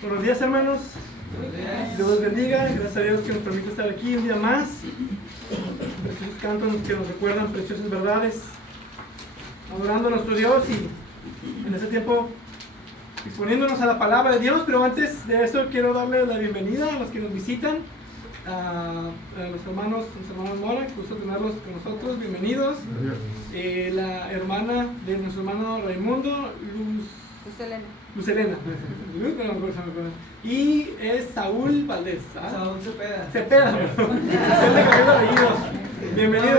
Buenos días, hermanos. Dios los bendiga. Gracias a Dios que nos permite estar aquí un día más. Preciosos cantos que nos recuerdan preciosas verdades, adorando a nuestro Dios y en ese tiempo disponiéndonos a la palabra de Dios. Pero antes de eso quiero darle la bienvenida a los que nos visitan, a los hermanos Mora, que gusto tenerlos con nosotros. Bienvenidos. La hermana de nuestro hermano Raimundo, Luz Elena. Y es Saúl Valdés. Saúl Cepeda. Bienvenido.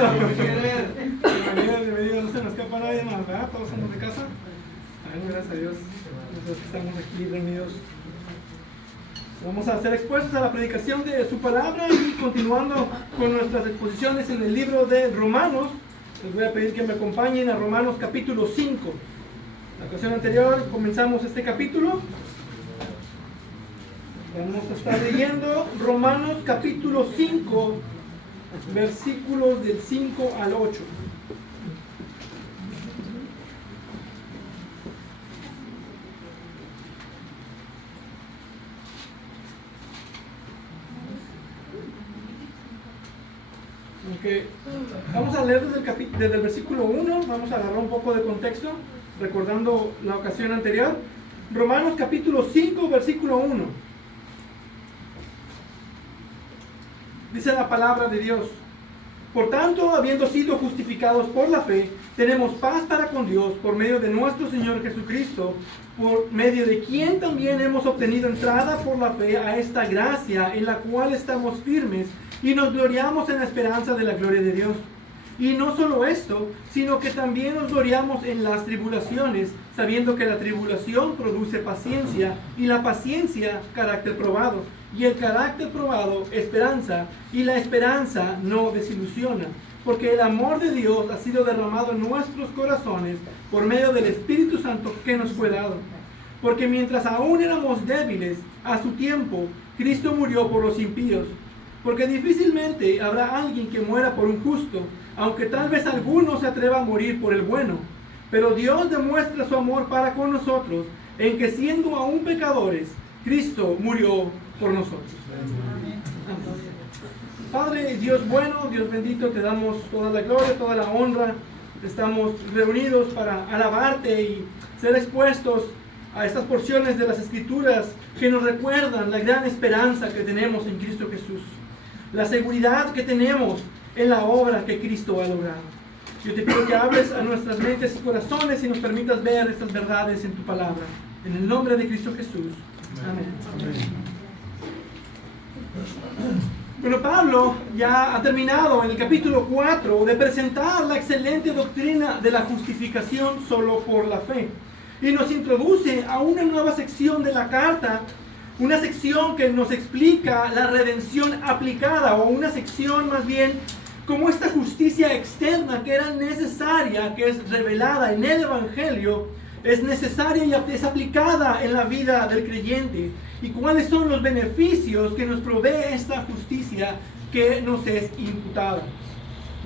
Bienvenido. No se nos escapa nadie más, ¿verdad? Todos somos de casa. Gracias a Dios. Nosotros que estamos aquí reunidos. Vamos a ser expuestos a la predicación de su palabra y continuando con nuestras exposiciones en el libro de Romanos. Les voy a pedir que me acompañen a Romanos capítulo 5. La ocasión anterior comenzamos este capítulo. Vamos a estar leyendo Romanos capítulo 5, versículos del 5 al 8. Okay. Vamos a leer desde el versículo 1, vamos a agarrar un poco de contexto, recordando la ocasión anterior. Romanos capítulo 5, versículo 1. Dice la palabra de Dios: por tanto, habiendo sido justificados por la fe, tenemos paz para con Dios por medio de nuestro Señor Jesucristo, por medio de quien también hemos obtenido entrada por la fe a esta gracia en la cual estamos firmes y nos gloriamos en la esperanza de la gloria de Dios. Y no solo esto, sino que también nos gloriamos en las tribulaciones, sabiendo que la tribulación produce paciencia, y la paciencia carácter probado, y el carácter probado esperanza, y la esperanza no desilusiona, porque el amor de Dios ha sido derramado en nuestros corazones por medio del Espíritu Santo que nos fue dado. Porque mientras aún éramos débiles, a su tiempo, Cristo murió por los impíos. Porque difícilmente habrá alguien que muera por un justo, aunque tal vez alguno se atreva a morir por el bueno. Pero Dios demuestra su amor para con nosotros, en que siendo aún pecadores, Cristo murió por nosotros. Amén. Padre, Dios bueno, Dios bendito, te damos toda la gloria, toda la honra. Estamos reunidos para alabarte y ser expuestos a estas porciones de las Escrituras que nos recuerdan la gran esperanza que tenemos en Cristo Jesús, la seguridad que tenemos en la obra que Cristo ha logrado. Yo te pido que hables a nuestras mentes y corazones y nos permitas ver estas verdades en tu palabra. En el nombre de Cristo Jesús. Amén. Bueno, Pablo ya ha terminado en el capítulo 4 de presentar la excelente doctrina de la justificación solo por la fe. Y nos introduce a una nueva sección de la carta, una sección que nos explica la redención aplicada, o una sección más bien como esta justicia externa que era necesaria, que es revelada en el Evangelio, es necesaria y es aplicada en la vida del creyente. Y cuáles son los beneficios que nos provee esta justicia que nos es imputada.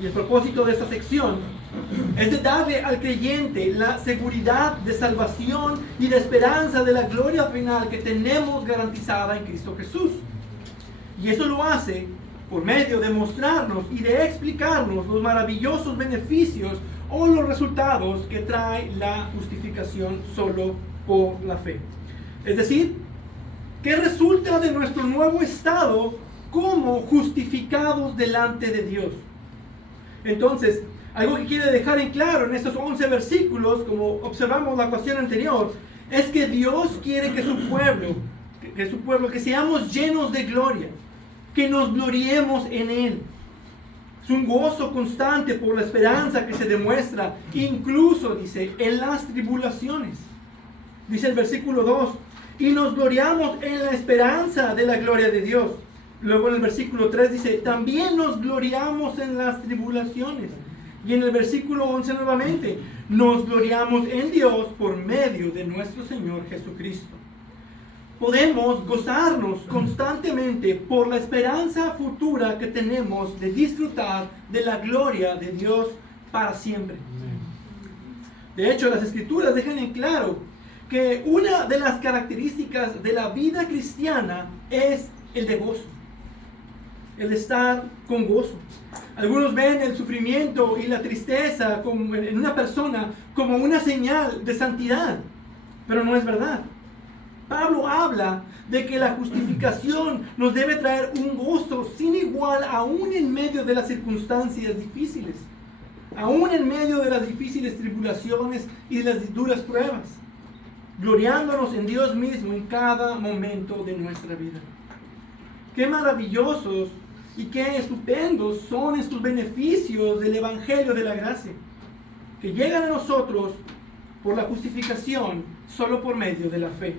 Y el propósito de esta sección es de darle al creyente la seguridad de salvación y de esperanza de la gloria final que tenemos garantizada en Cristo Jesús. Y eso lo hace por medio de mostrarnos y de explicarnos los maravillosos beneficios o los resultados que trae la justificación solo por la fe. Es decir, ¿qué resulta de nuestro nuevo estado como justificados delante de Dios? Entonces, algo que quiere dejar en claro en estos 11 versículos, como observamos la ocasión anterior, es que Dios quiere que su pueblo, que seamos llenos de gloria, que nos gloriemos en Él. Es un gozo constante por la esperanza que se demuestra, incluso, dice, en las tribulaciones. Dice el versículo 2, y nos gloriamos en la esperanza de la gloria de Dios. Luego en el versículo 3 dice, también nos gloriamos en las tribulaciones. Y en el versículo 11 nuevamente, nos gloriamos en Dios por medio de nuestro Señor Jesucristo. Podemos gozarnos constantemente por la esperanza futura que tenemos de disfrutar de la gloria de Dios para siempre. De hecho, las Escrituras dejan en claro que una de las características de la vida cristiana es el de gozo, el estar con gozo. Algunos ven el sufrimiento y la tristeza en una persona como una señal de santidad, pero no es verdad. Pablo habla de que la justificación nos debe traer un gozo sin igual aún en medio de las circunstancias difíciles, aún en medio de las difíciles tribulaciones y de las duras pruebas, gloriándonos en Dios mismo en cada momento de nuestra vida. Qué maravillosos y qué estupendos son estos beneficios del Evangelio de la gracia, que llegan a nosotros por la justificación solo por medio de la fe.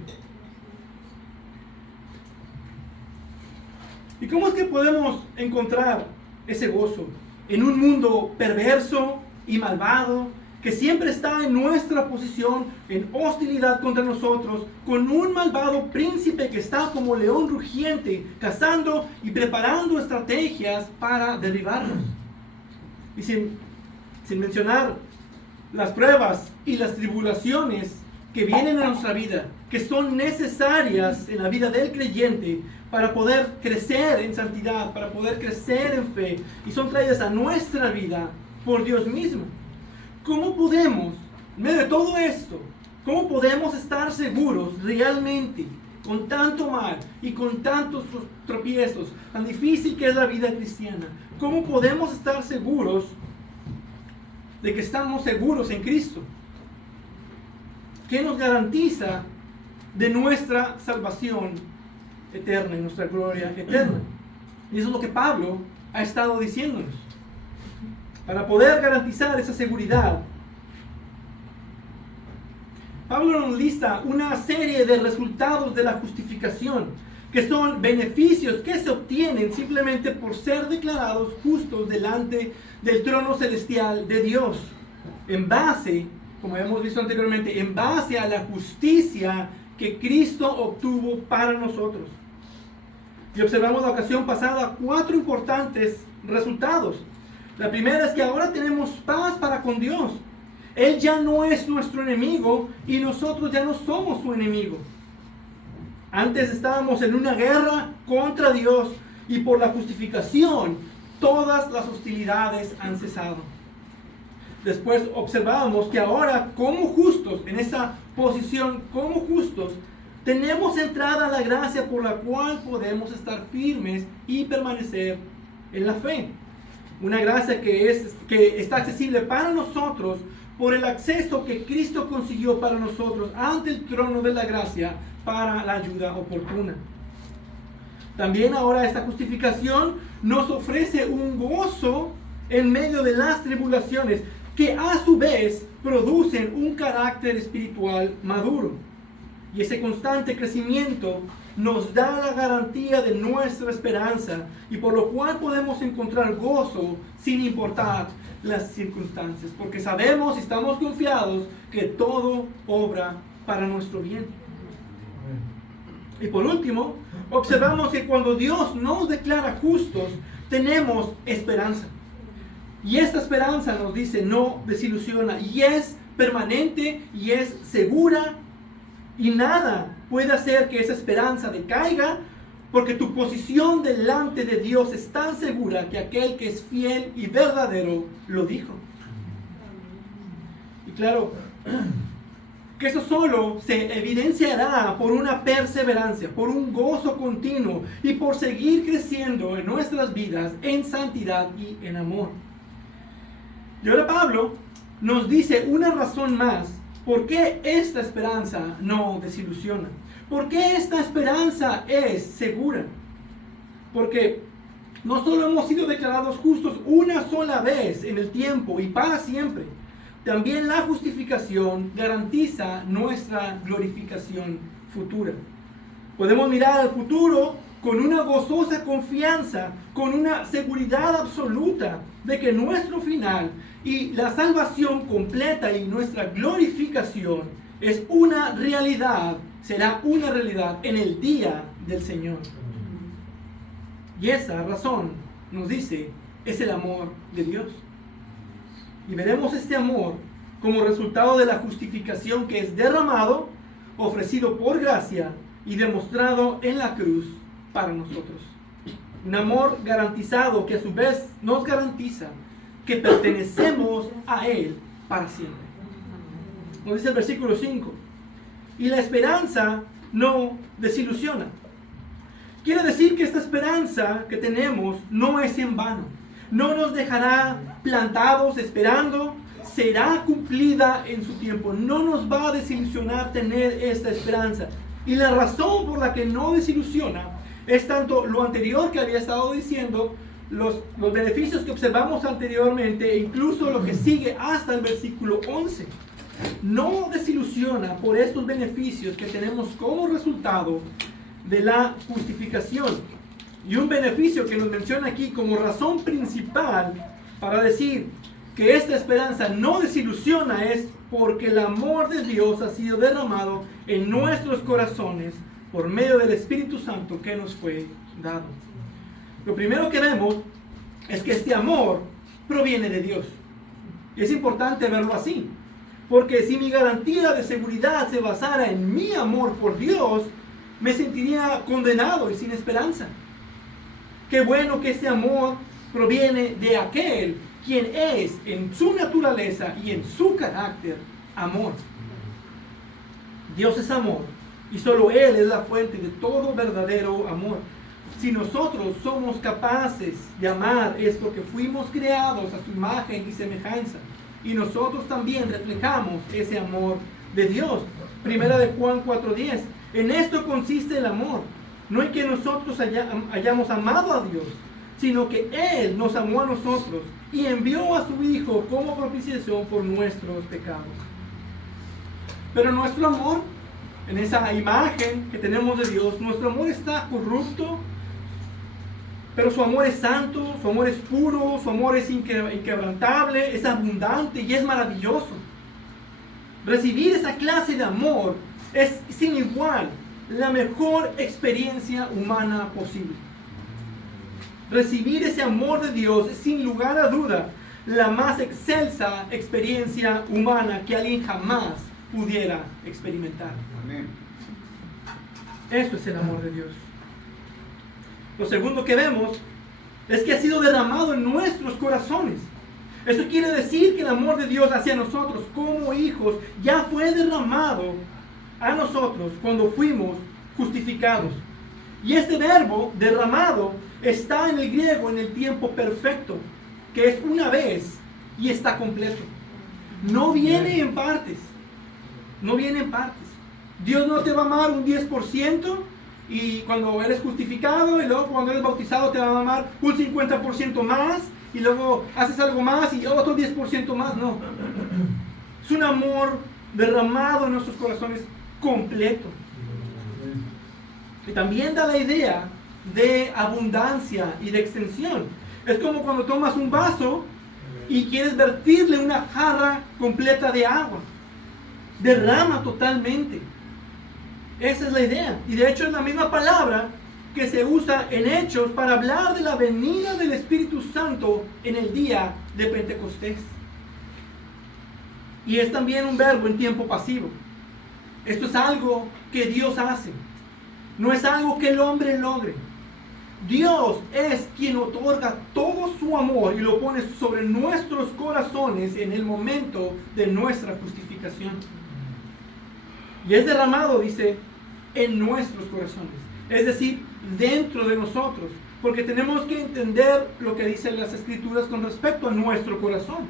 ¿Y cómo es que podemos encontrar ese gozo en un mundo perverso y malvado, que siempre está en nuestra posición, en hostilidad contra nosotros, con un malvado príncipe que está como león rugiente, cazando y preparando estrategias para derribarnos? Y sin mencionar las pruebas y las tribulaciones que vienen a nuestra vida, que son necesarias en la vida del creyente para poder crecer en santidad, para poder crecer en fe, y son traídas a nuestra vida por Dios mismo. ¿Cómo podemos, en medio de todo esto, cómo podemos estar seguros realmente con tanto mal y con tantos tropiezos, tan difícil que es la vida cristiana? ¿Cómo podemos estar seguros de que estamos seguros en Cristo? ¿Qué nos garantiza de nuestra salvación eterna y nuestra gloria eterna? Y eso es lo que Pablo ha estado diciéndonos. Para poder garantizar esa seguridad, Pablo nos lista una serie de resultados de la justificación, que son beneficios que se obtienen simplemente por ser declarados justos delante del trono celestial de Dios, en base, como hemos visto anteriormente, en base a la justicia que Cristo obtuvo para nosotros. Y observamos la ocasión pasada 4 importantes resultados. La primera es que ahora tenemos paz para con Dios. Él ya no es nuestro enemigo y nosotros ya no somos su enemigo. Antes estábamos en una guerra contra Dios, y por la justificación todas las hostilidades han cesado. Después observábamos que ahora, como justos, en esa posición como justos, tenemos entrada a la gracia por la cual podemos estar firmes y permanecer en la fe. Una gracia que está accesible para nosotros por el acceso que Cristo consiguió para nosotros ante el trono de la gracia para la ayuda oportuna. También ahora esta justificación nos ofrece un gozo en medio de las tribulaciones, que a su vez producen un carácter espiritual maduro. Y ese constante crecimiento nos da la garantía de nuestra esperanza, y por lo cual podemos encontrar gozo sin importar las circunstancias, porque sabemos y estamos confiados que todo obra para nuestro bien. Y por último, observamos que cuando Dios nos declara justos, tenemos esperanza. Y esta esperanza, nos dice, no desilusiona, y es permanente y es segura, y nada puede hacer que esa esperanza decaiga, porque tu posición delante de Dios es tan segura que aquel que es fiel y verdadero lo dijo. Y claro, que eso solo se evidenciará por una perseverancia, por un gozo continuo y por seguir creciendo en nuestras vidas en santidad y en amor. Y ahora Pablo nos dice una razón más por qué esta esperanza no desilusiona. ¿Por qué esta esperanza es segura? Porque no solo hemos sido declarados justos una sola vez en el tiempo y para siempre, también la justificación garantiza nuestra glorificación futura. Podemos mirar al futuro con una gozosa confianza, con una seguridad absoluta de que nuestro final y la salvación completa y nuestra glorificación es una realidad, será una realidad en el día del Señor. Y esa razón, nos dice, es el amor de Dios. Y veremos este amor como resultado de la justificación que es derramado ofrecido por gracia y demostrado en la cruz para nosotros. Un amor garantizado que a su vez nos garantiza que pertenecemos a Él para siempre. Nos dice el versículo 5. Y la esperanza no desilusiona. Quiere decir que esta esperanza que tenemos no es en vano. No nos dejará plantados esperando. Será cumplida en su tiempo. No nos va a desilusionar tener esta esperanza. Y la razón por la que no desilusiona es tanto lo anterior que había estado diciendo, los beneficios que observamos anteriormente, e incluso lo que sigue hasta el versículo 11. No desilusiona por estos beneficios que tenemos como resultado de la justificación. Y un beneficio que nos menciona aquí como razón principal para decir que esta esperanza no desilusiona es porque el amor de Dios ha sido derramado en nuestros corazones por medio del Espíritu Santo que nos fue dado. Lo primero que vemos es que este amor proviene de Dios. Y es importante verlo así, porque si mi garantía de seguridad se basara en mi amor por Dios, me sentiría condenado y sin esperanza. Qué bueno que este amor proviene de aquel quien es en su naturaleza y en su carácter amor. Dios es amor y solo Él es la fuente de todo verdadero amor. Si nosotros somos capaces de amar es porque fuimos creados a su imagen y semejanza, y nosotros también reflejamos ese amor de Dios. Primera de Juan 4:10. En esto consiste el amor, no en que nosotros hayamos amado a Dios, sino que Él nos amó a nosotros y envió a su Hijo como propiciación por nuestros pecados. Pero nuestro amor, en esa imagen que tenemos de Dios, nuestro amor está corrupto, pero su amor es santo, su amor es puro, su amor es inquebrantable, es abundante y es maravilloso. Recibir esa clase de amor es sin igual la mejor experiencia humana posible. Recibir ese amor de Dios es sin lugar a duda la más excelsa experiencia humana que alguien jamás pudiera experimentar. Amén. Esto es el amor de Dios. Lo segundo que vemos es que ha sido derramado en nuestros corazones. Eso quiere decir que el amor de Dios hacia nosotros como hijos ya fue derramado a nosotros cuando fuimos justificados. Y este verbo derramado está en el griego en el tiempo perfecto, que es una vez y está completo. No viene en partes. No viene en partes. Dios no te va a amar un 10% y cuando eres justificado, y luego cuando eres bautizado te va a amar un 50% más, y luego haces algo más y otro 10% más. No. Es un amor derramado en nuestros corazones completo. Y también da la idea de abundancia y de extensión. Es como cuando tomas un vaso y quieres vertirle una jarra completa de agua. Derrama totalmente. Esa es la idea. Y de hecho es la misma palabra que se usa en Hechos para hablar de la venida del Espíritu Santo en el día de Pentecostés. Y es también un verbo en tiempo pasivo. Esto es algo que Dios hace. No es algo que el hombre logre. Dios es quien otorga todo su amor y lo pone sobre nuestros corazones en el momento de nuestra justificación. Y es derramado, dice, en nuestros corazones. Es decir, dentro de nosotros. Porque tenemos que entender lo que dicen las Escrituras con respecto a nuestro corazón.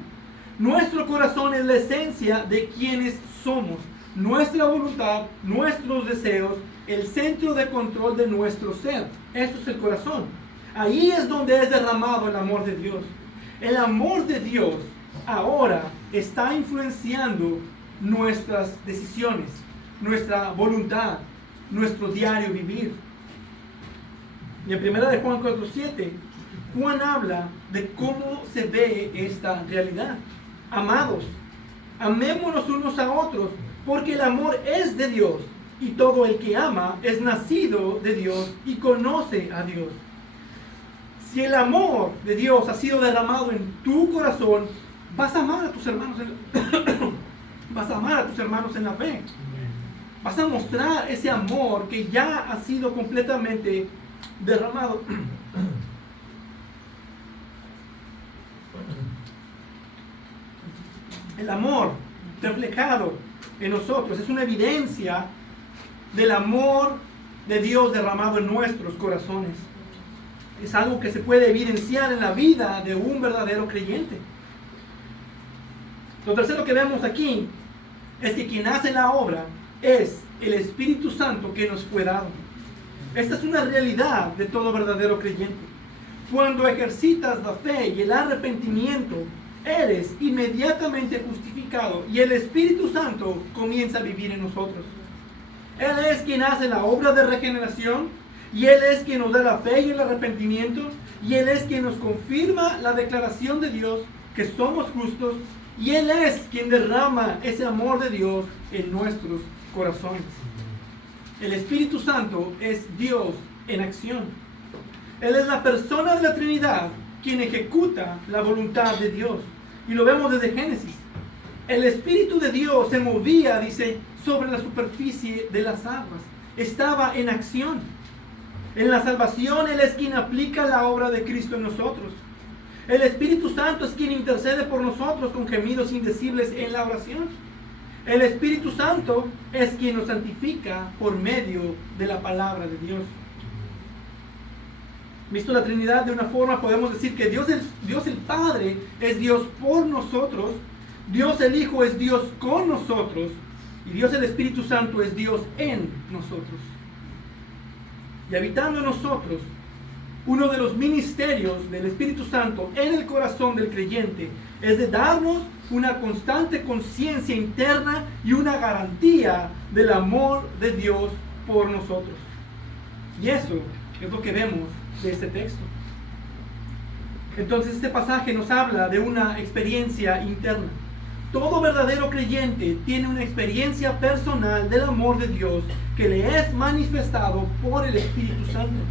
Nuestro corazón es la esencia de quienes somos. Nuestra voluntad, nuestros deseos, el centro de control de nuestro ser. Eso es el corazón. Ahí es donde es derramado el amor de Dios. El amor de Dios ahora está influenciando nuestras decisiones, nuestra voluntad, nuestro diario vivir. Y en 1 de Juan 4:7, Juan habla de cómo se ve esta realidad. Amados, amémonos unos a otros, porque el amor es de Dios, y todo el que ama es nacido de Dios y conoce a Dios. Si el amor de Dios ha sido derramado en tu corazón, vas a amar a tus hermanos vas a amar a tus hermanos en la fe. vas a mostrar ese amor que ya ha sido completamente derramado. El amor reflejado en nosotros es una evidencia del amor de Dios derramado en nuestros corazones. Es algo que se puede evidenciar en la vida de un verdadero creyente. Lo tercero que vemos aquí es que quien hace la obra es el Espíritu Santo que nos fue dado. Esta es una realidad de todo verdadero creyente. Cuando ejercitas la fe y el arrepentimiento, eres inmediatamente justificado y el Espíritu Santo comienza a vivir en nosotros. Él es quien hace la obra de regeneración y Él es quien nos da la fe y el arrepentimiento y Él es quien nos confirma la declaración de Dios que somos justos y Él es quien derrama ese amor de Dios en nuestros corazones. El Espíritu Santo es Dios en acción. Él es la persona de la Trinidad quien ejecuta la voluntad de Dios. Y lo vemos desde Génesis. El Espíritu de Dios se movía, dice, sobre la superficie de las aguas. Estaba en acción. En la salvación Él es quien aplica la obra de Cristo en nosotros. El Espíritu Santo es quien intercede por nosotros con gemidos indecibles en la oración. El Espíritu Santo es quien nos santifica por medio de la palabra de Dios. Visto la Trinidad de una forma, podemos decir que Dios el Padre es Dios por nosotros, Dios el Hijo es Dios con nosotros y Dios el Espíritu Santo es Dios en nosotros. Y habitando en nosotros, uno de los ministerios del Espíritu Santo en el corazón del creyente es de darnos una constante conciencia interna y una garantía del amor de Dios por nosotros. Y eso es lo que vemos de este texto. Entonces este pasaje nos habla de una experiencia interna. Todo verdadero creyente tiene una experiencia personal del amor de Dios que le es manifestado por el Espíritu Santo.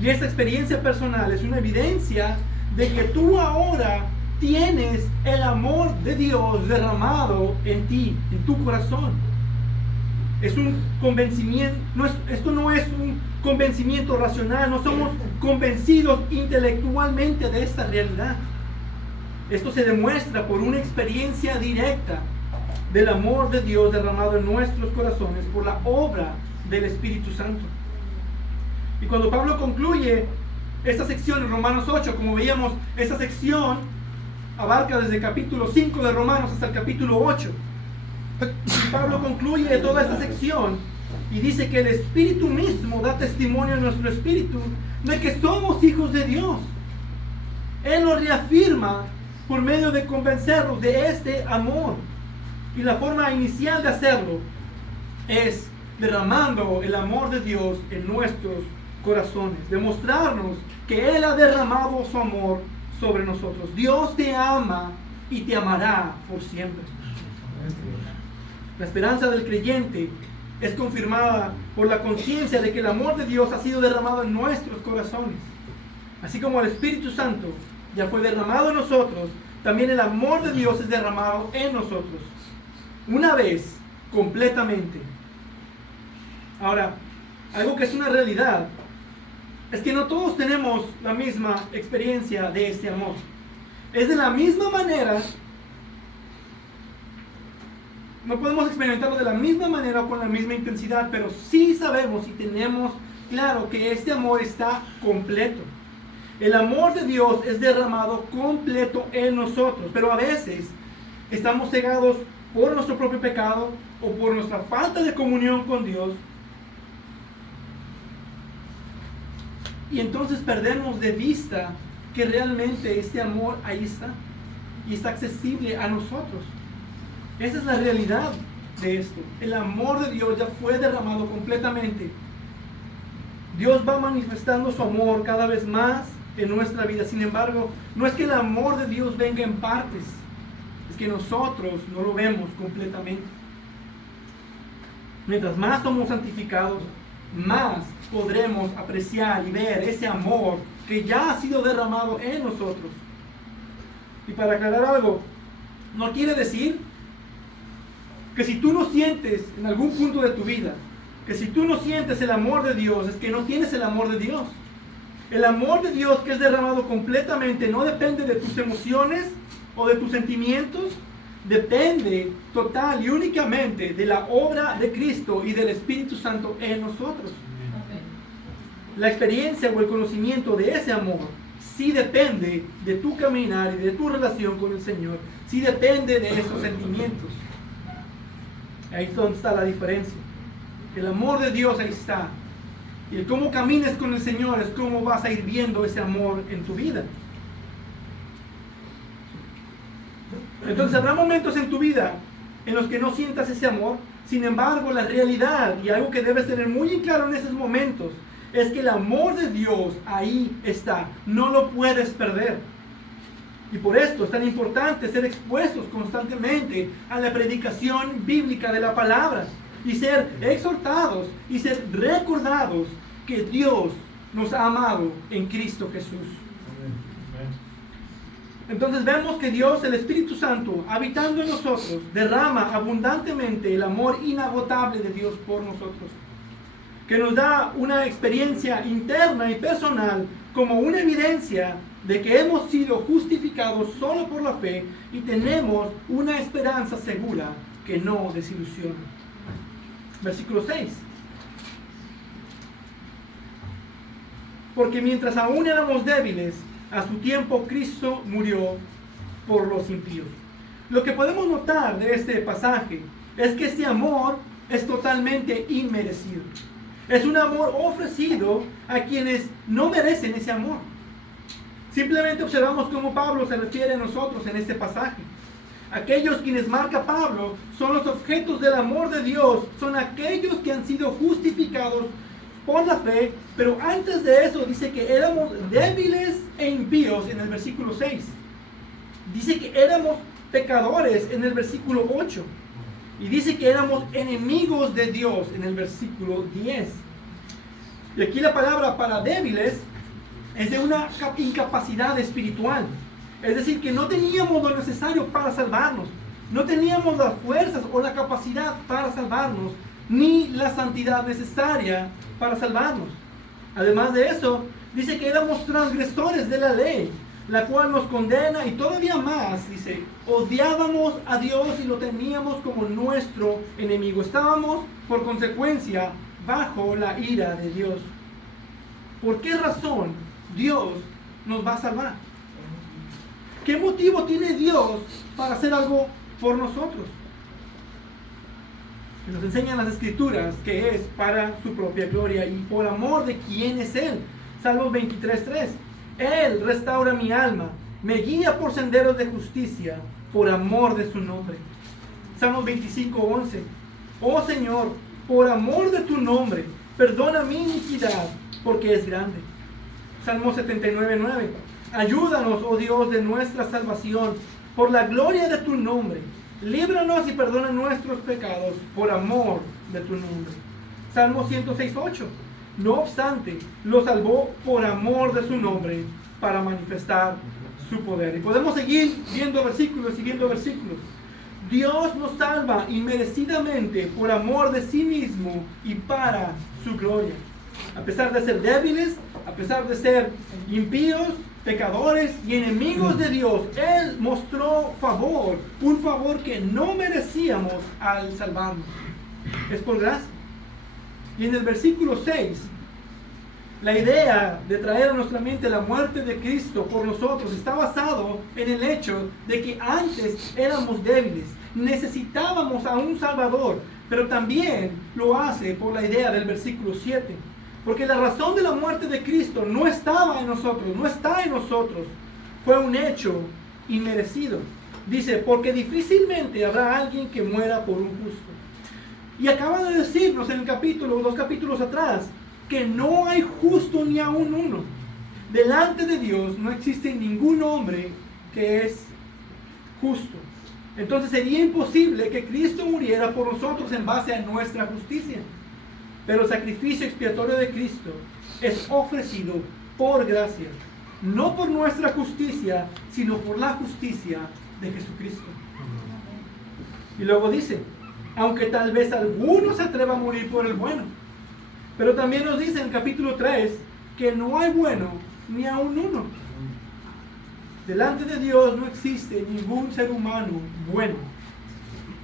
Y esta experiencia personal es una evidencia de que tú ahora tienes el amor de Dios derramado en ti, en tu corazón. Es un convencimiento, esto no es un convencimiento racional, no somos convencidos intelectualmente de esta realidad. Esto se demuestra por una experiencia directa del amor de Dios derramado en nuestros corazones por la obra del Espíritu Santo. Y cuando Pablo concluye esta sección en Romanos 8, como veíamos, esta sección abarca desde el capítulo 5 de Romanos hasta el capítulo 8. Y Pablo concluye toda esta sección y dice que el Espíritu mismo da testimonio a nuestro espíritu de que somos hijos de Dios. Él lo reafirma por medio de convencernos de este amor. Y la forma inicial de hacerlo es derramando el amor de Dios en nuestros corazones, demostrarnos que Él ha derramado su amor sobre nosotros. Dios te ama y te amará por siempre. La esperanza del creyente es confirmada por la conciencia de que el amor de Dios ha sido derramado en nuestros corazones. Así como el Espíritu Santo ya fue derramado en nosotros, también el amor de Dios es derramado en nosotros. Una vez, completamente. Ahora, algo que es una realidad es que no todos tenemos la misma experiencia de este amor. Es de la misma manera, no podemos experimentarlo de la misma manera o con la misma intensidad, pero sí sabemos y tenemos claro que este amor está completo. El amor de Dios es derramado completo en nosotros, pero a veces estamos cegados por nuestro propio pecado o por nuestra falta de comunión con Dios. Y entonces perdemos de vista que realmente este amor ahí está y está accesible a nosotros. Esa es la realidad de esto. El amor de Dios ya fue derramado completamente. Dios va manifestando su amor cada vez más en nuestra vida. Sin embargo, no es que el amor de Dios venga en partes, es que nosotros no lo vemos completamente. Mientras más somos santificados, más podremos apreciar y ver ese amor que ya ha sido derramado en nosotros. Y para aclarar algo, no quiere decir que si tú no sientes en algún punto de tu vida, que si tú no sientes el amor de Dios, es que no tienes el amor de Dios. El amor de Dios que es derramado completamente no depende de tus emociones o de tus sentimientos, depende total y únicamente de la obra de Cristo y del Espíritu Santo en nosotros. La experiencia o el conocimiento de ese amor sí depende de tu caminar y de tu relación con el Señor, sí depende de esos sentimientos. Ahí es donde está la diferencia. El amor de Dios ahí está. Y el cómo camines con el Señor es cómo vas a ir viendo ese amor en tu vida. Entonces habrá momentos en tu vida en los que no sientas ese amor. Sin embargo, la realidad y algo que debes tener muy en claro en esos momentos es que el amor de Dios ahí está. No lo puedes perder. Y por esto es tan importante ser expuestos constantemente a la predicación bíblica de la palabra. Y ser exhortados y ser recordados que Dios nos ha amado en Cristo Jesús. Entonces vemos que Dios, el Espíritu Santo, habitando en nosotros, derrama abundantemente el amor inagotable de Dios por nosotros, que nos da una experiencia interna y personal como una evidencia de que hemos sido justificados solo por la fe y tenemos una esperanza segura que no desilusiona. Versículo 6. Porque mientras aún éramos débiles, a su tiempo Cristo murió por los impíos. Lo que podemos notar de este pasaje es que este amor es totalmente inmerecido. Es un amor ofrecido a quienes no merecen ese amor. Simplemente observamos cómo Pablo se refiere a nosotros en este pasaje. Aquellos quienes marca Pablo son los objetos del amor de Dios, son aquellos que han sido justificados por la fe, pero antes de eso dice que éramos débiles e impíos en el versículo 6. Dice que éramos pecadores en el versículo 8. Y dice que éramos enemigos de Dios en el versículo 10. Y aquí la palabra para débiles es de una incapacidad espiritual. Es decir, que no teníamos lo necesario para salvarnos. No teníamos las fuerzas o la capacidad para salvarnos, ni la santidad necesaria para salvarnos. Además de eso, dice que éramos transgresores de la ley, la cual nos condena, y todavía más, dice, odiábamos a Dios y lo teníamos como nuestro enemigo. Estábamos, por consecuencia, bajo la ira de Dios. ¿Por qué razón Dios nos va a salvar? ¿Qué motivo tiene Dios para hacer algo por nosotros? Y nos enseñan las Escrituras que es para su propia gloria y por amor de quién es Él. Salmos 23:3. Él restaura mi alma, me guía por senderos de justicia, por amor de su nombre. Salmos 25:11. Oh Señor, por amor de tu nombre, perdona mi iniquidad, porque es grande. Salmo 79:9. Ayúdanos, oh Dios de nuestra salvación, por la gloria de tu nombre. Líbranos y perdona nuestros pecados, por amor de tu nombre. Salmo 106:8. No obstante, lo salvó por amor de su nombre, para manifestar su poder. Y podemos seguir viendo versículos y viendo versículos. Dios nos salva inmerecidamente por amor de sí mismo y para su gloria. A pesar de ser débiles, a pesar de ser impíos, pecadores y enemigos de Dios, Él mostró favor, un favor que no merecíamos al salvarnos. Es por gracia. Y en el versículo 6, la idea de traer a nuestra mente la muerte de Cristo por nosotros está basado en el hecho de que antes éramos débiles, necesitábamos a un Salvador, pero también lo hace por la idea del versículo 7. Porque la razón de la muerte de Cristo no estaba en nosotros, no está en nosotros. Fue un hecho inmerecido. Dice, porque difícilmente habrá alguien que muera por un justo. Y acaba de decirnos en el capítulo, 2 capítulos atrás, que no hay justo ni aún uno. Delante de Dios no existe ningún hombre que es justo. Entonces sería imposible que Cristo muriera por nosotros en base a nuestra justicia. Pero el sacrificio expiatorio de Cristo es ofrecido por gracia, no por nuestra justicia, sino por la justicia de Jesucristo. Y luego dice, aunque tal vez alguno se atreva a morir por el bueno. Pero también nos dice en el capítulo 3 que no hay bueno ni aun uno. Delante de Dios no existe ningún ser humano bueno.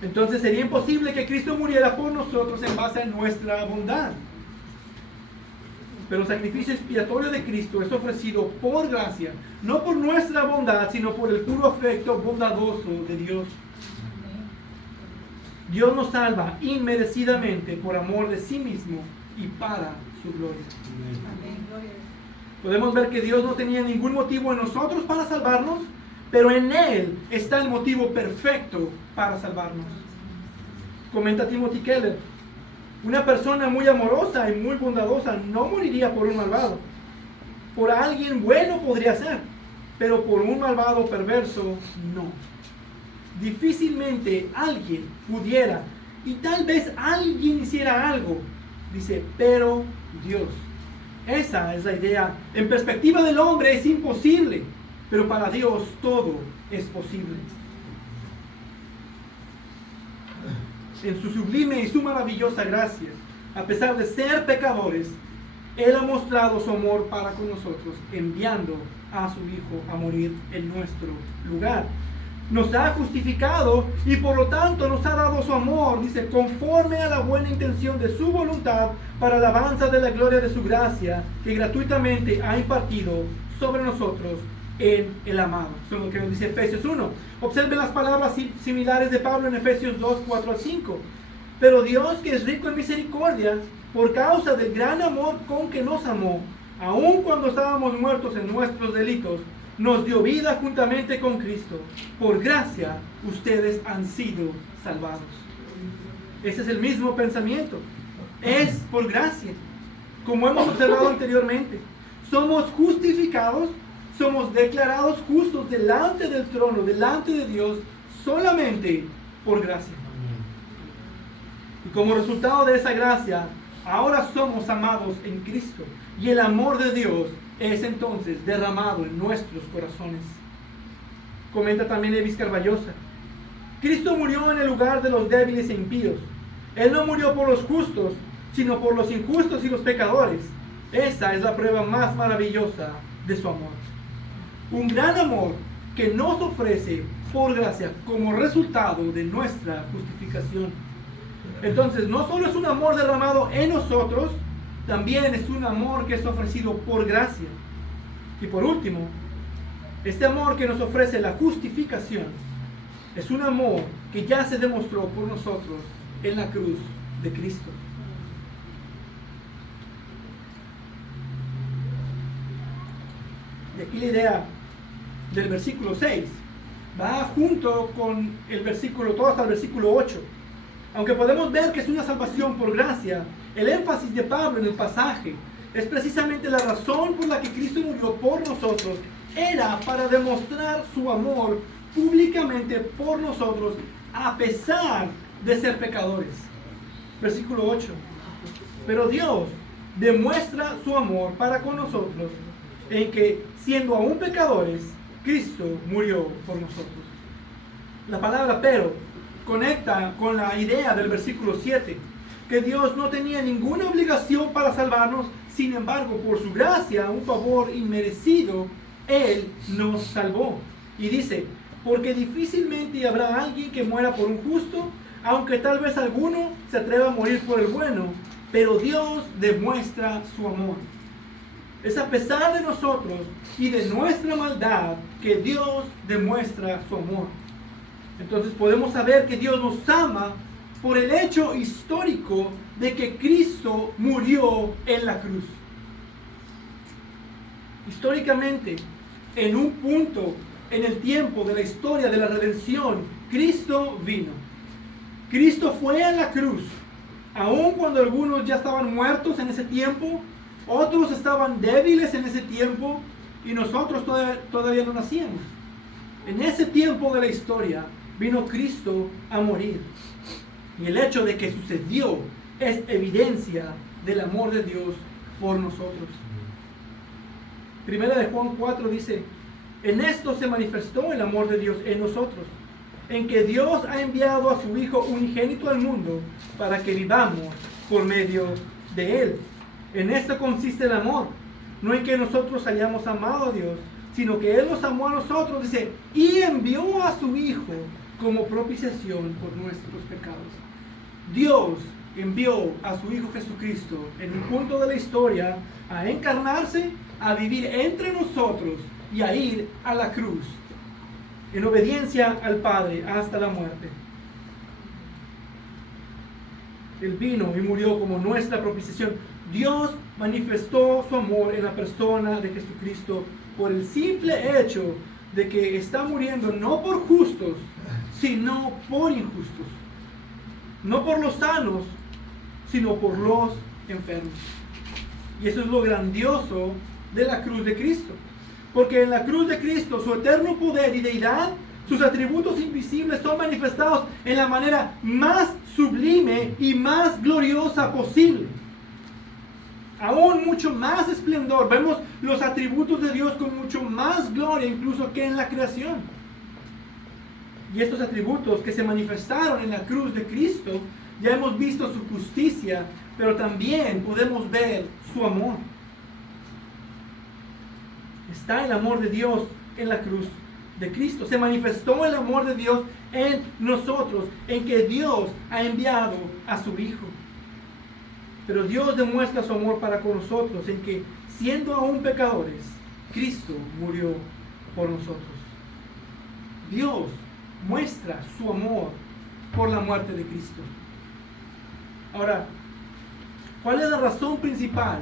Entonces sería imposible que Cristo muriera por nosotros en base a nuestra bondad. Pero el sacrificio expiatorio de Cristo es ofrecido por gracia, no por nuestra bondad, sino por el puro afecto bondadoso de Dios. Dios nos salva inmerecidamente por amor de sí mismo y para su gloria. Podemos ver que Dios no tenía ningún motivo en nosotros para salvarnos, pero en Él está el motivo perfecto para salvarnos. Comenta Timothy Keller: una persona muy amorosa y muy bondadosa no moriría por un malvado. Por alguien bueno podría ser, pero por un malvado perverso no. Difícilmente alguien pudiera, y tal vez alguien hiciera algo, dice, pero Dios. Esa es la idea. En perspectiva del hombre es imposible, pero para Dios todo es posible. En su sublime y su maravillosa gracia, a pesar de ser pecadores, Él ha mostrado su amor para con nosotros, enviando a su Hijo a morir en nuestro lugar. Nos ha justificado y por lo tanto nos ha dado su amor, dice, conforme a la buena intención de su voluntad, para alabanza de la gloria de su gracia, que gratuitamente ha impartido sobre nosotros en el amado. Eso es lo que nos dice Efesios 1. Observen las palabras similares de Pablo en Efesios 2, 4 al 5. Pero Dios, que es rico en misericordia, por causa del gran amor con que nos amó, aun cuando estábamos muertos en nuestros delitos, nos dio vida juntamente con Cristo. Por gracia ustedes han sido salvados. Ese es el mismo pensamiento. Es por gracia. Como hemos observado anteriormente, somos justificados, somos declarados justos delante del trono, delante de Dios, solamente por gracia. Y como resultado de esa gracia, ahora somos amados en Cristo. Y el amor de Dios es entonces derramado en nuestros corazones. Comenta también Evis Carballosa: Cristo murió en el lugar de los débiles e impíos. Él no murió por los justos, sino por los injustos y los pecadores. Esa es la prueba más maravillosa de su amor. Un gran amor que nos ofrece por gracia como resultado de nuestra justificación. Entonces, no solo es un amor derramado en nosotros, también es un amor que es ofrecido por gracia. Y por último, este amor que nos ofrece la justificación es un amor que ya se demostró por nosotros en la cruz de Cristo. Y aquí la idea del versículo 6 va junto con el versículo, todo hasta el versículo 8. Aunque podemos ver que es una salvación por gracia, el énfasis de Pablo en el pasaje es precisamente la razón por la que Cristo murió por nosotros. Era para demostrar su amor públicamente por nosotros, a pesar de ser pecadores. Versículo 8. Pero Dios demuestra su amor para con nosotros en que, siendo aún pecadores, Cristo murió por nosotros. La palabra pero conecta con la idea del versículo 7, que Dios no tenía ninguna obligación para salvarnos, sin embargo, por su gracia, un favor inmerecido, Él nos salvó. Y dice, porque difícilmente habrá alguien que muera por un justo, aunque tal vez alguno se atreva a morir por el bueno, pero Dios demuestra su amor. Es a pesar de nosotros y de nuestra maldad que Dios demuestra su amor. Entonces podemos saber que Dios nos ama por el hecho histórico de que Cristo murió en la cruz. Históricamente, en un punto en el tiempo de la historia de la redención, Cristo vino. Cristo fue a la cruz, aun cuando algunos ya estaban muertos en ese tiempo, otros estaban débiles en ese tiempo y nosotros todavía no nacíamos. En ese tiempo de la historia vino Cristo a morir. Y el hecho de que sucedió es evidencia del amor de Dios por nosotros. Primera de Juan 4 dice, en esto se manifestó el amor de Dios en nosotros, en que Dios ha enviado a su Hijo unigénito al mundo para que vivamos por medio de Él. En esto consiste el amor, no en que nosotros hayamos amado a Dios, sino que Él nos amó a nosotros, dice, y envió a su Hijo como propiciación por nuestros pecados. Dios envió a su Hijo Jesucristo en un punto de la historia a encarnarse, a vivir entre nosotros y a ir a la cruz en obediencia al Padre hasta la muerte. Él vino y murió como nuestra propiciación. Dios manifestó su amor en la persona de Jesucristo por el simple hecho de que está muriendo no por justos, sino por injustos. No por los sanos, sino por los enfermos. Y eso es lo grandioso de la cruz de Cristo. Porque en la cruz de Cristo su eterno poder y deidad, sus atributos invisibles son manifestados en la manera más sublime y más gloriosa posible. Aún mucho más esplendor. Vemos los atributos de Dios con mucho más gloria incluso que en la creación. Y estos atributos que se manifestaron en la cruz de Cristo, ya hemos visto su justicia, pero también podemos ver su amor. Está el amor de Dios en la cruz de Cristo. Se manifestó el amor de Dios en nosotros, en que Dios ha enviado a su Hijo. Pero Dios demuestra su amor para con nosotros en que, siendo aún pecadores, Cristo murió por nosotros. Dios muestra su amor por la muerte de Cristo. Ahora, ¿cuál es la razón principal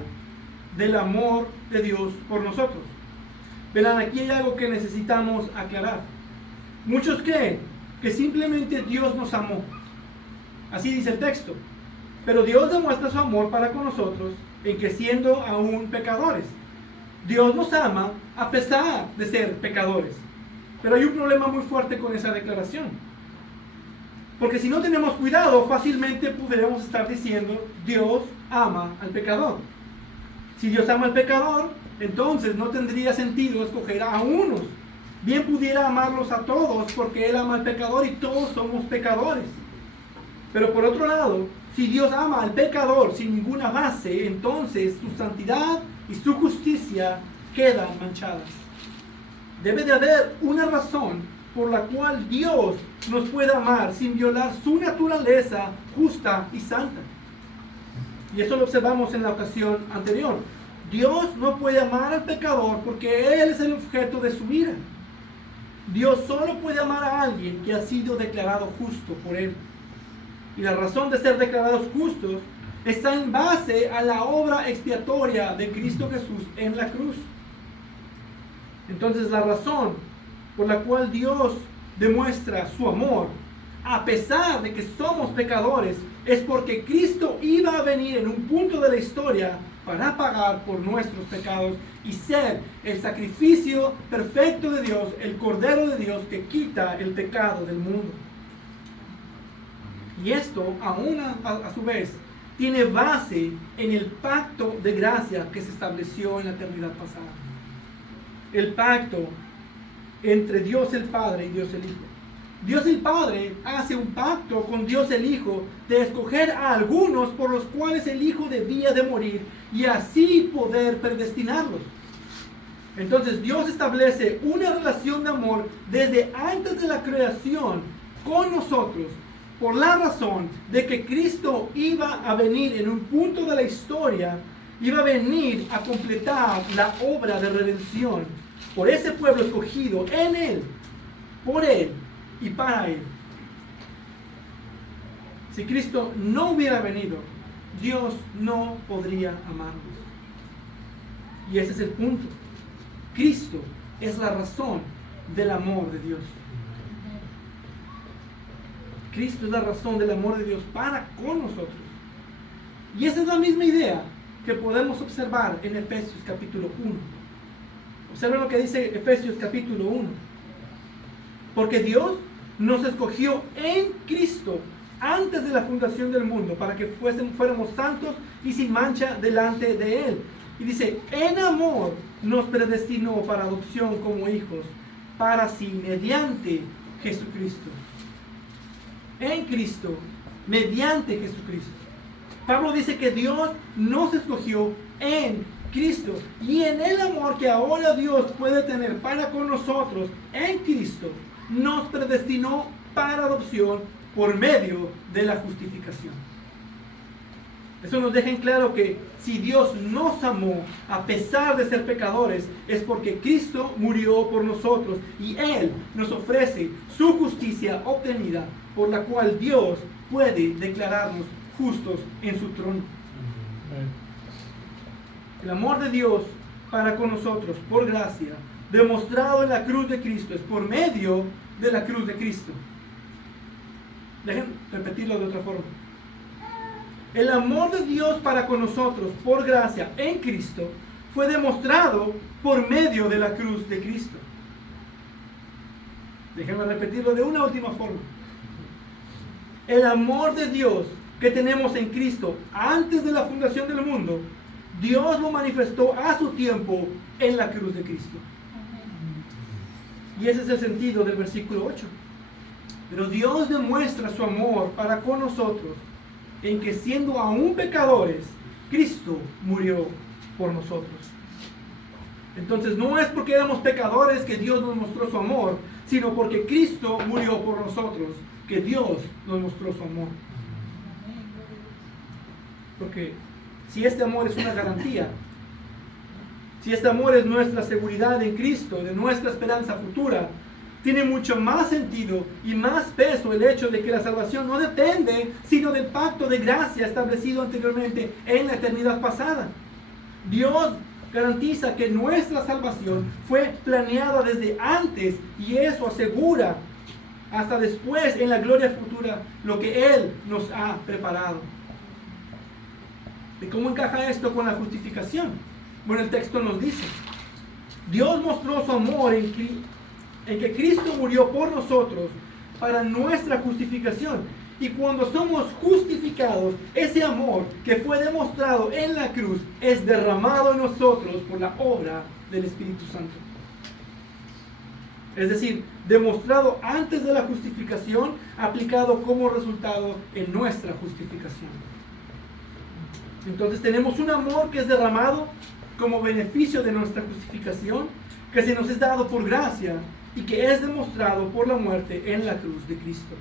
del amor de Dios por nosotros? Verán, aquí hay algo que necesitamos aclarar. Muchos creen que simplemente Dios nos amó. Así dice el texto. Pero Dios demuestra su amor para con nosotros en que, siendo aún pecadores, Dios nos ama a pesar de ser pecadores. Pero hay un problema muy fuerte con esa declaración. Porque si no tenemos cuidado, fácilmente podríamos estar diciendo, Dios ama al pecador. Si Dios ama al pecador, entonces no tendría sentido escoger a unos. Bien pudiera amarlos a todos porque Él ama al pecador y todos somos pecadores. Pero por otro lado, si Dios ama al pecador sin ninguna base, entonces su santidad y su justicia quedan manchadas. Debe de haber una razón por la cual Dios nos puede amar sin violar su naturaleza justa y santa. Y eso lo observamos en la ocasión anterior. Dios no puede amar al pecador porque Él es el objeto de su ira. Dios solo puede amar a alguien que ha sido declarado justo por Él. Y la razón de ser declarados justos está en base a la obra expiatoria de Cristo Jesús en la cruz. Entonces la razón por la cual Dios demuestra su amor, a pesar de que somos pecadores, es porque Cristo iba a venir en un punto de la historia para pagar por nuestros pecados y ser el sacrificio perfecto de Dios, el Cordero de Dios que quita el pecado del mundo. Y esto, aún a su vez, tiene base en el pacto de gracia que se estableció en la eternidad pasada. El pacto entre Dios el Padre y Dios el Hijo. Dios el Padre hace un pacto con Dios el Hijo de escoger a algunos por los cuales el Hijo debía de morir y así poder predestinarlos. Entonces Dios establece una relación de amor desde antes de la creación con nosotros, por la razón de que Cristo iba a venir en un punto de la historia, iba a venir a completar la obra de redención por ese pueblo escogido en Él, por Él y para Él. Si Cristo no hubiera venido, Dios no podría amarnos. Y ese es el punto. Cristo es la razón del amor de Dios. Cristo es la razón del amor de Dios para con nosotros. Y esa es la misma idea que podemos observar en Efesios capítulo 1. Observen lo que dice Efesios capítulo 1. Porque Dios nos escogió en Cristo antes de la fundación del mundo para que fuéramos santos y sin mancha delante de Él. Y dice, en amor nos predestinó para adopción como hijos para sí mediante Jesucristo. en Cristo, mediante Jesucristo. Pablo dice que Dios nos escogió en Cristo, y en el amor que ahora Dios puede tener para con nosotros en Cristo, nos predestinó para adopción por medio de la justificación. Eso nos deja en claro que si Dios nos amó a pesar de ser pecadores, es porque Cristo murió por nosotros y Él nos ofrece su justicia obtenida, por la cual Dios puede declararnos justos en su trono. El amor de Dios para con nosotros, por gracia, demostrado en la cruz de Cristo, es por medio de la cruz de Cristo. Dejen repetirlo de otra forma. El amor de Dios para con nosotros, por gracia, en Cristo, fue demostrado por medio de la cruz de Cristo. Déjenme repetirlo de una última forma. El amor de Dios que tenemos en Cristo antes de la fundación del mundo, Dios lo manifestó a su tiempo en la cruz de Cristo. Y ese es el sentido del versículo 8. Pero Dios demuestra su amor para con nosotros en que siendo aún pecadores, Cristo murió por nosotros. Entonces no es porque éramos pecadores que Dios nos mostró su amor, sino porque Cristo murió por nosotros que Dios nos mostró su amor. Porque si este amor es una garantía, si este amor es nuestra seguridad en Cristo, de nuestra esperanza futura, tiene mucho más sentido y más peso el hecho de que la salvación no depende sino del pacto de gracia establecido anteriormente en la eternidad pasada. Dios garantiza que nuestra salvación fue planeada desde antes y eso asegura hasta después en la gloria futura lo que Él nos ha preparado. ¿Y cómo encaja esto con la justificación? Bueno, el texto nos dice, Dios mostró su amor en que Cristo murió por nosotros para nuestra justificación. Y cuando somos justificados, ese amor que fue demostrado en la cruz es derramado en nosotros por la obra del Espíritu Santo. Es decir, demostrado antes de la justificación, aplicado como resultado en nuestra justificación. Entonces tenemos un amor que es derramado como beneficio de nuestra justificación, que se nos es dado por gracia y que es demostrado por la muerte en la cruz de Cristo.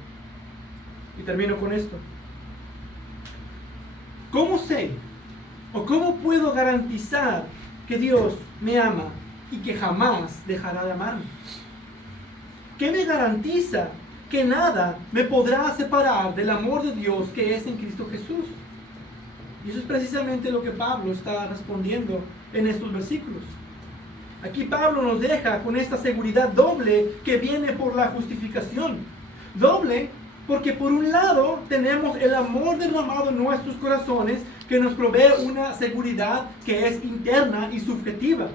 Y termino con esto. ¿Cómo sé o cómo puedo garantizar que Dios me ama y que jamás dejará de amarme? ¿Qué me garantiza que nada me podrá separar del amor de Dios que es en Cristo Jesús? Y eso es precisamente lo que Pablo está respondiendo en estos versículos. Aquí Pablo nos deja con esta seguridad doble que viene por la justificación. Doble porque por un lado tenemos el amor derramado en nuestros corazones que nos provee una seguridad que es interna y subjetiva.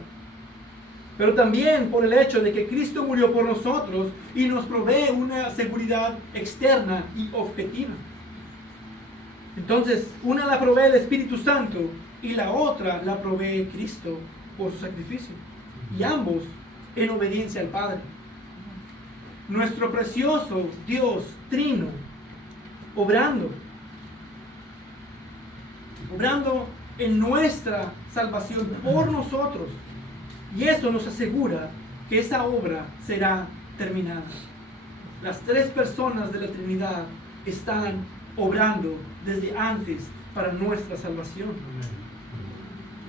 Pero también por el hecho de que Cristo murió por nosotros y nos provee una seguridad externa y objetiva. Entonces, una la provee el Espíritu Santo y la otra la provee Cristo por su sacrificio. Y ambos en obediencia al Padre. Nuestro precioso Dios Trino, obrando en nuestra salvación por nosotros. Y eso nos asegura que esa obra será terminada. Las tres personas de la Trinidad están obrando desde antes para nuestra salvación.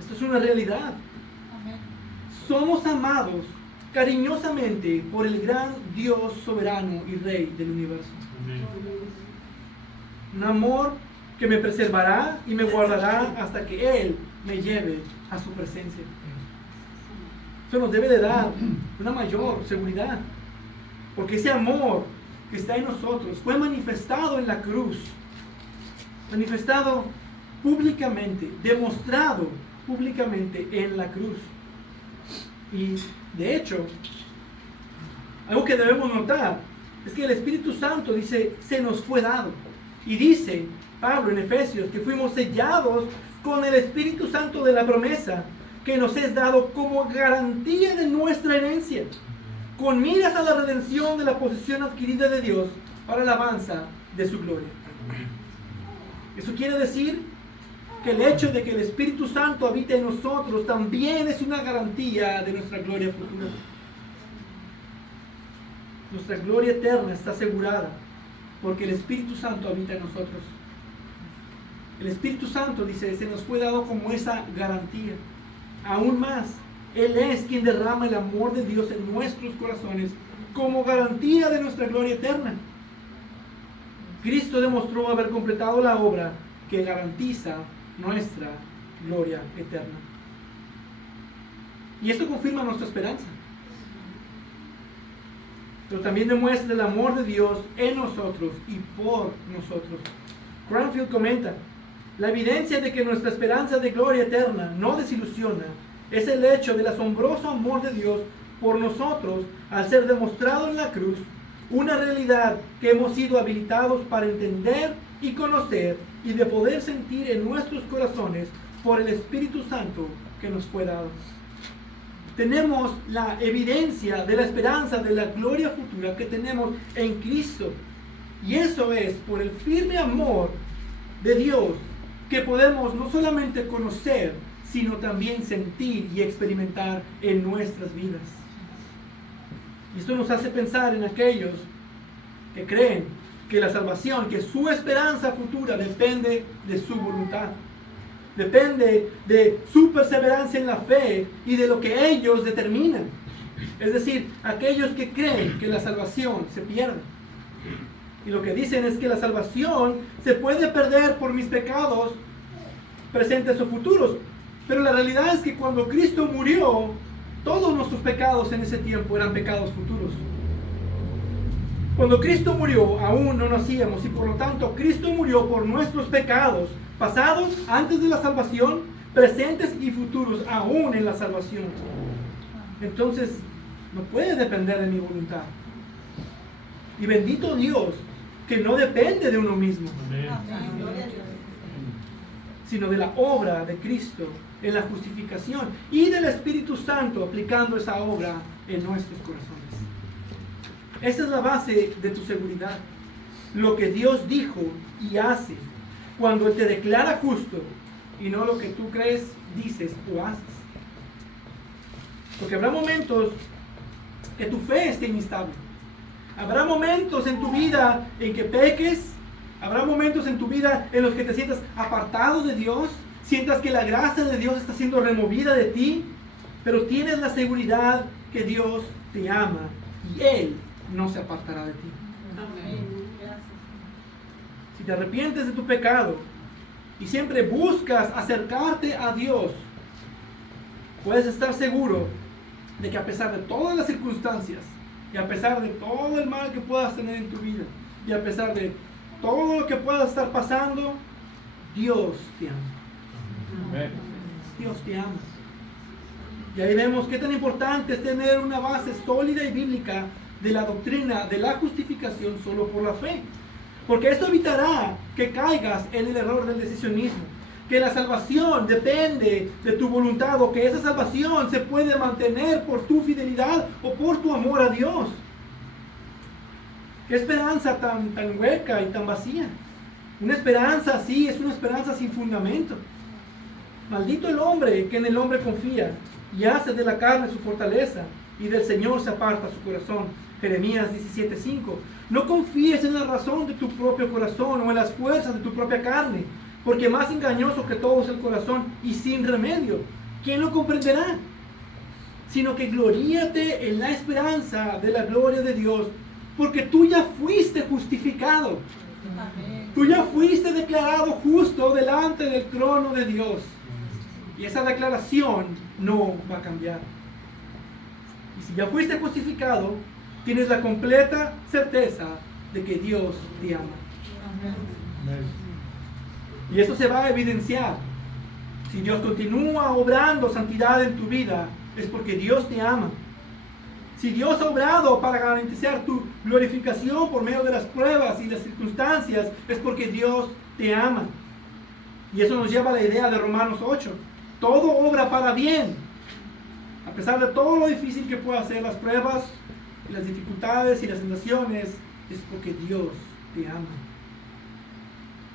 Esto es una realidad. Somos amados cariñosamente por el gran Dios soberano y Rey del universo. Un amor que me preservará y me guardará hasta que Él me lleve a su presencia. Eso nos debe de dar una mayor seguridad, porque ese amor que está en nosotros fue manifestado en la cruz, manifestado públicamente, demostrado públicamente en la cruz. Y de hecho, algo que debemos notar es que el Espíritu Santo dice, se nos fue dado. Y dice Pablo en Efesios que fuimos sellados con el Espíritu Santo de la promesa, que nos es dado como garantía de nuestra herencia, con miras a la redención de la posesión adquirida de Dios para la alabanza de su gloria. Eso quiere decir que el hecho de que el Espíritu Santo habite en nosotros también es una garantía de nuestra gloria futura. Nuestra gloria eterna está asegurada porque el Espíritu Santo habita en nosotros. El Espíritu Santo, dice, se nos fue dado como esa garantía. Aún más, Él es quien derrama el amor de Dios en nuestros corazones como garantía de nuestra gloria eterna. Cristo demostró haber completado la obra que garantiza nuestra gloria eterna. Y esto confirma nuestra esperanza. Pero también demuestra el amor de Dios en nosotros y por nosotros. Cranfield comenta: la evidencia de que nuestra esperanza de gloria eterna no desilusiona es el hecho del asombroso amor de Dios por nosotros al ser demostrado en la cruz, una realidad que hemos sido habilitados para entender y conocer y de poder sentir en nuestros corazones por el Espíritu Santo que nos fue dado. Tenemos la evidencia de la esperanza de la gloria futura que tenemos en Cristo. Y eso es por el firme amor de Dios que podemos no solamente conocer, sino también sentir y experimentar en nuestras vidas. Y esto nos hace pensar en aquellos que creen que la salvación, que su esperanza futura depende de su voluntad. Depende de su perseverancia en la fe y de lo que ellos determinan. Es decir, aquellos que creen que la salvación se pierde. Y lo que dicen es que la salvación se puede perder por mis pecados presentes o futuros. Pero la realidad es que cuando Cristo murió, todos nuestros pecados en ese tiempo eran pecados futuros. Cuando Cristo murió, aún no nacíamos, y por lo tanto Cristo murió por nuestros pecados, pasados antes de la salvación, presentes y futuros aún en la salvación. Entonces, no puede depender de mi voluntad. Y bendito Dios, que no depende de uno mismo, sino de la obra de Cristo en la justificación y del Espíritu Santo aplicando esa obra en nuestros corazones. Esa es la base de tu seguridad. Lo que Dios dijo y hace cuando Él te declara justo y no lo que tú crees, dices o haces. Porque habrá momentos que tu fe esté inestable. Habrá momentos en tu vida en que peques. Habrá momentos en tu vida en los que te sientas apartado de Dios, sientas que la gracia de Dios está siendo removida de ti, pero tienes la seguridad que Dios te ama y Él no se apartará de ti. Amén. Si te arrepientes de tu pecado y siempre buscas acercarte a Dios, puedes estar seguro de que a pesar de todas las circunstancias y a pesar de todo el mal que puedas tener en tu vida y a pesar de todo lo que pueda estar pasando, Dios te ama. Amén. Dios te ama. Y ahí vemos qué tan importante es tener una base sólida y bíblica de la doctrina de la justificación solo por la fe. Porque esto evitará que caigas en el error del decisionismo. Que la salvación depende de tu voluntad o que esa salvación se puede mantener por tu fidelidad o por tu amor a Dios. Qué esperanza tan hueca y tan vacía. Una esperanza así es una esperanza sin fundamento. Maldito el hombre que en el hombre confía y hace de la carne su fortaleza y del Señor se aparta su corazón. Jeremías 17:5. No confíes en la razón de tu propio corazón o en las fuerzas de tu propia carne, porque más engañoso que todo es el corazón y sin remedio. ¿Quién lo comprenderá? Sino que gloríate en la esperanza de la gloria de Dios, porque tú ya fuiste justificado. Amén. Tú ya fuiste declarado justo delante del trono de Dios. Y esa declaración no va a cambiar. Y si ya fuiste justificado, tienes la completa certeza de que Dios te ama. Amén. Y eso se va a evidenciar. Si Dios continúa obrando santidad en tu vida, es porque Dios te ama. Si Dios ha obrado para garantizar tu glorificación por medio de las pruebas y las circunstancias, es porque Dios te ama. Y eso nos lleva a la idea de Romanos 8. Todo obra para bien. A pesar de todo lo difícil que pueda ser las pruebas, y las dificultades y las tentaciones, es porque Dios te ama.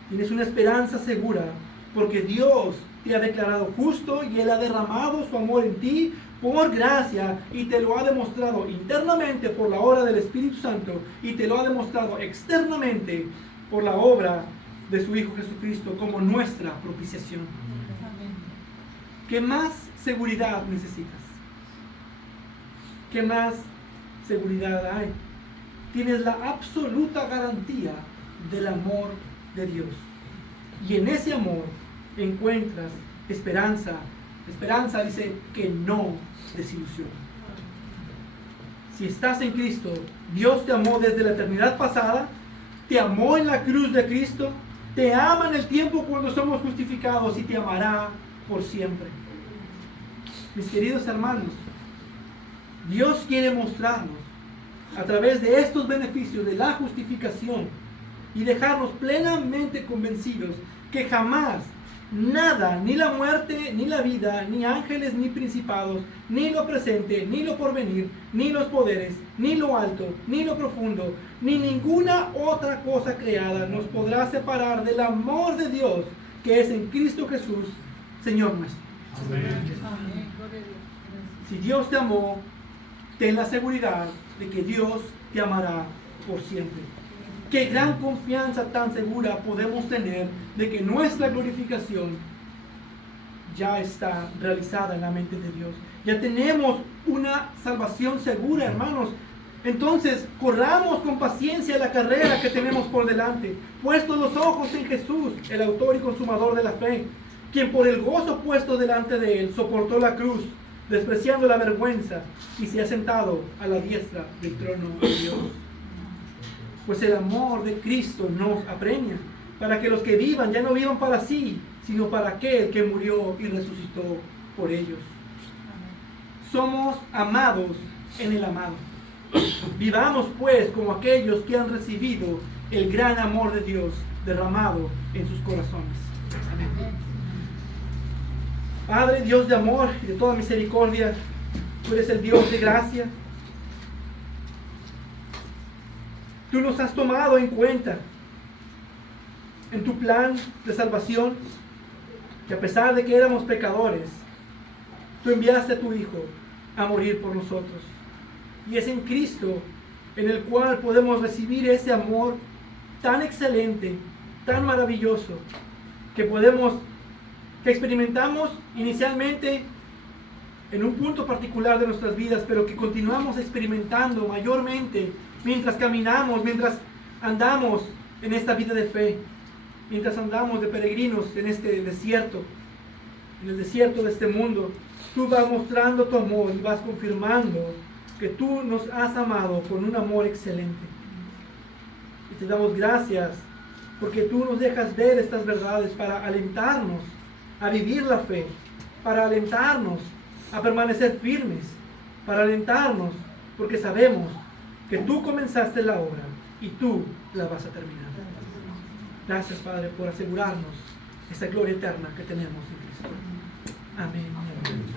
Tienes una esperanza segura porque Dios te ha declarado justo y Él ha derramado su amor en ti por gracia y te lo ha demostrado internamente por la obra del Espíritu Santo y te lo ha demostrado externamente por la obra de su Hijo Jesucristo como nuestra propiciación. ¿Qué más seguridad necesitas? ¿Qué más seguridad hay? Tienes la absoluta garantía del amor de Dios. Y en ese amor encuentras esperanza. Esperanza dice que no desilusiona. Si estás en Cristo, Dios te amó desde la eternidad pasada, te amó en la cruz de Cristo, te ama en el tiempo cuando somos justificados y te amará por siempre. Mis queridos hermanos, Dios quiere mostrarnos a través de estos beneficios de la justificación y dejarnos plenamente convencidos que jamás nada, ni la muerte, ni la vida, ni ángeles, ni principados, ni lo presente, ni lo porvenir, ni los poderes, ni lo alto, ni lo profundo, ni ninguna otra cosa creada nos podrá separar del amor de Dios que es en Cristo Jesús, Señor nuestro. Amén. Si Dios te amó, ten la seguridad de que Dios te amará por siempre. Qué gran confianza tan segura podemos tener de que nuestra glorificación ya está realizada en la mente de Dios. Ya tenemos una salvación segura, hermanos. Entonces, corramos con paciencia la carrera que tenemos por delante, puestos los ojos en Jesús, el autor y consumador de la fe, quien por el gozo puesto delante de él soportó la cruz, despreciando la vergüenza, y se ha sentado a la diestra del trono de Dios. Pues el amor de Cristo nos apremia, para que los que vivan ya no vivan para sí, sino para aquel que murió y resucitó por ellos. Somos amados en el amado. Vivamos pues como aquellos que han recibido el gran amor de Dios derramado en sus corazones. Amén. Padre, Dios de amor y de toda misericordia, tú eres el Dios de gracia. Tú nos has tomado en cuenta en tu plan de salvación, que a pesar de que éramos pecadores, tú enviaste a tu Hijo a morir por nosotros. Y es en Cristo en el cual podemos recibir ese amor tan excelente, tan maravilloso, que experimentamos inicialmente en un punto particular de nuestras vidas, pero que continuamos experimentando mayormente mientras caminamos, mientras andamos en esta vida de fe, mientras andamos de peregrinos en este desierto, en el desierto de este mundo. Tú vas mostrando tu amor y vas confirmando que tú nos has amado con un amor excelente. Y te damos gracias porque tú nos dejas ver estas verdades para alentarnos a vivir la fe, para alentarnos a permanecer firmes, para alentarnos porque sabemos que tú comenzaste la obra y tú la vas a terminar. Gracias, Padre, por asegurarnos esta gloria eterna que tenemos en Cristo. Amén. Amén.